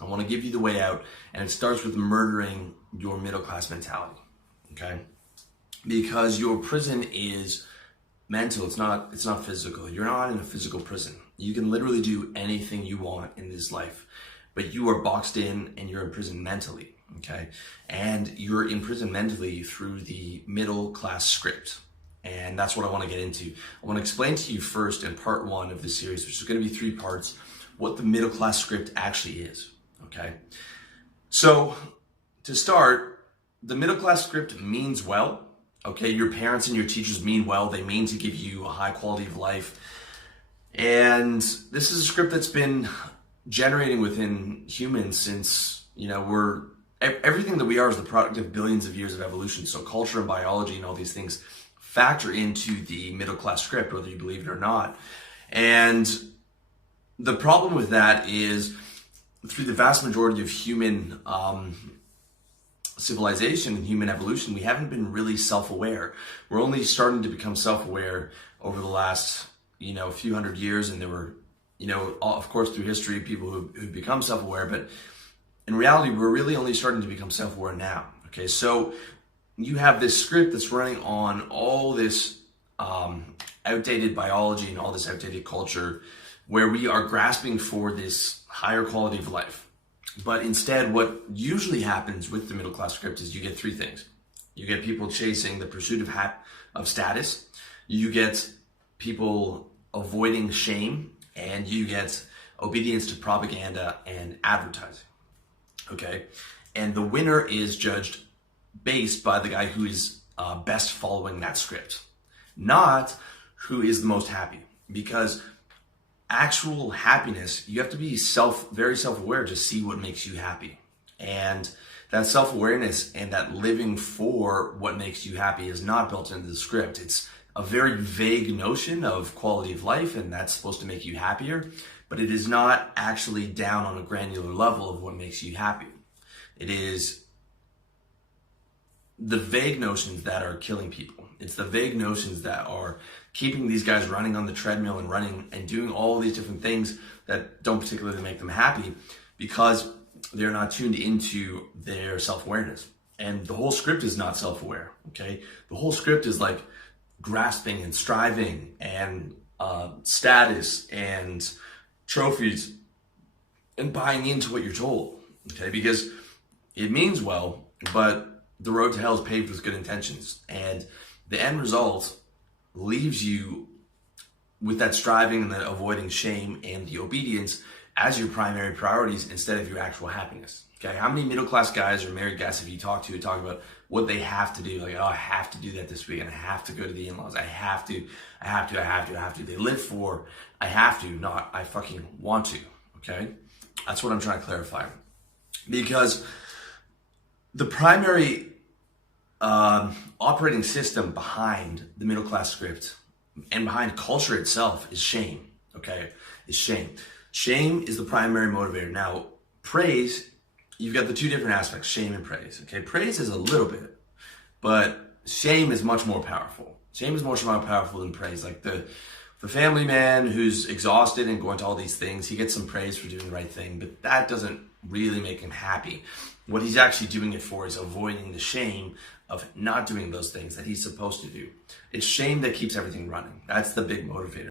I want to give you the way out, and it starts with murdering your middle class mentality, okay? Because your prison is mental, it's not physical. You're not in a physical prison. You can literally do anything you want in this life, but you are boxed in and you're in prison mentally, okay? And you're in prison mentally through the middle class script. And that's what I want to get into. I want to explain to you first in part one of this series, which is going to be 3 parts, what the middle class script actually is, okay? So to start, the middle class script means well, okay? Your parents and your teachers mean well. They mean to give you a high quality of life. And this is a script that's been generating within humans since, everything that we are is the product of billions of years of evolution. So culture and biology and all these things factor into the middle class script, whether you believe it or not. And the problem with that is through the vast majority of human civilization and human evolution, we haven't been really self-aware. We're only starting to become self-aware over the last, few hundred years. And there were, of course, through history, people who've become self-aware, but in reality, we're really only starting to become self-aware now. Okay, so you have this script that's running on all this outdated biology and all this outdated culture where we are grasping for this higher quality of life. But instead, what usually happens with the middle class script is you get 3 things. You get people chasing the pursuit of status. You get people avoiding shame, and you get obedience to propaganda and advertising. Okay, and the winner is judged based by the guy who is best following that script, not who is the most happy. Because actual happiness, you have to be very self-aware to see what makes you happy. And that self-awareness and that living for what makes you happy is not built into the script. It's a very vague notion of quality of life, and that's supposed to make you happier, but it is not actually down on a granular level of what makes you happy. It is the vague notions that are killing people. It's the vague notions that are keeping these guys running on the treadmill and running and doing all these different things that don't particularly make them happy because they're not tuned into their self-awareness. And the whole script is not self-aware, okay? The whole script is like grasping and striving and status and trophies and buying into what you're told, okay? Because it means well, but the road to hell is paved with good intentions, and the end result leaves you with that striving and that avoiding shame and the obedience as your primary priorities instead of your actual happiness. Okay, how many middle class guys or married guys have you talked to who talk about what they have to do? Like, oh, I have to do that this week, and I have to go to the in-laws. I have to. They live for I have to, not I fucking want to. Okay, that's what I'm trying to clarify, because the primary operating system behind the middle class script and behind culture itself is shame, okay? Is shame. Shame is the primary motivator. Now, praise, you've got the 2 different aspects, shame and praise, okay? Praise is a little bit, but shame is much more powerful. Shame is much more powerful than praise. Like the family man who's exhausted and going to all these things, he gets some praise for doing the right thing, but that doesn't really make him happy. What he's actually doing it for is avoiding the shame of not doing those things that he's supposed to do. It's shame that keeps everything running. That's the big motivator.